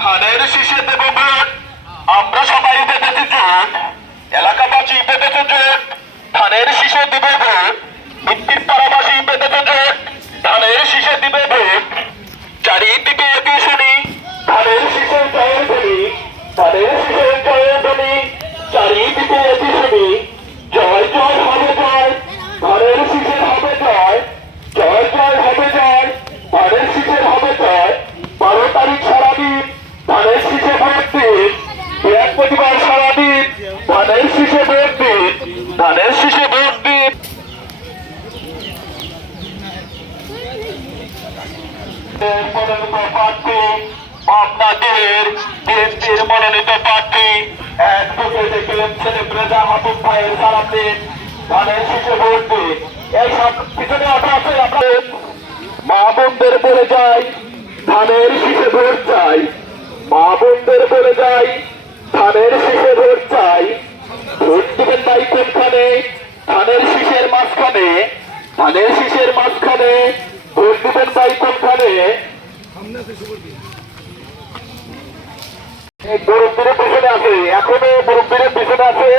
ধানের শীষে দেব ভোট আমরা সবাই পেতেছি জোট। এলাকাবাসী পেতেছে জোট। ধানের শীষে দিবে ভোট ভিত্তির পাড়াবাসী পেতেছে জোট। ধানের শীষে দিবে ভোট চারিদিকে একই শুনি। ধানের শীষে জয়ের ধ্বনি। ধানের শীষে জয়ের ধ্বনি। চারিদিকে একই শুনি জয় জয় হবে জয় ধানের শীষের হবে জয় জয় জয় হবে জয় ধানের শীষের হবে জয় বারো তারিখ সারাদিন ধানের শীষে ভোট দিন বৃহস্পতিবার সারাদিন ধানের শীষে ভোট দিন ধানের শীষে ভোট দিন প্রার্থী আপনাদের বিএনপির মনোনীত প্রার্থী। অ্যাডভোকেট ছেলে ব্রেজা মাহবুব ভাইয়ের সালাম ধানের শীষে ভোট দিন এই সব পিছনে অটো আছে, আপনাদের মা বোনদের বলে যাই ধানের শীষে ভোট চাই। মা বোনদের বলে যাই ধানের শীষে ভোট চাই। ভোট ভাই কোনখানে? ধানের শীষের মাঝখানে। ধানের শীষের মাঝখানে। ভোট দিবেন ভাই কোনখানে? এই পিছনে আছে। এখনও মুরব্বীর পিছনে আছে।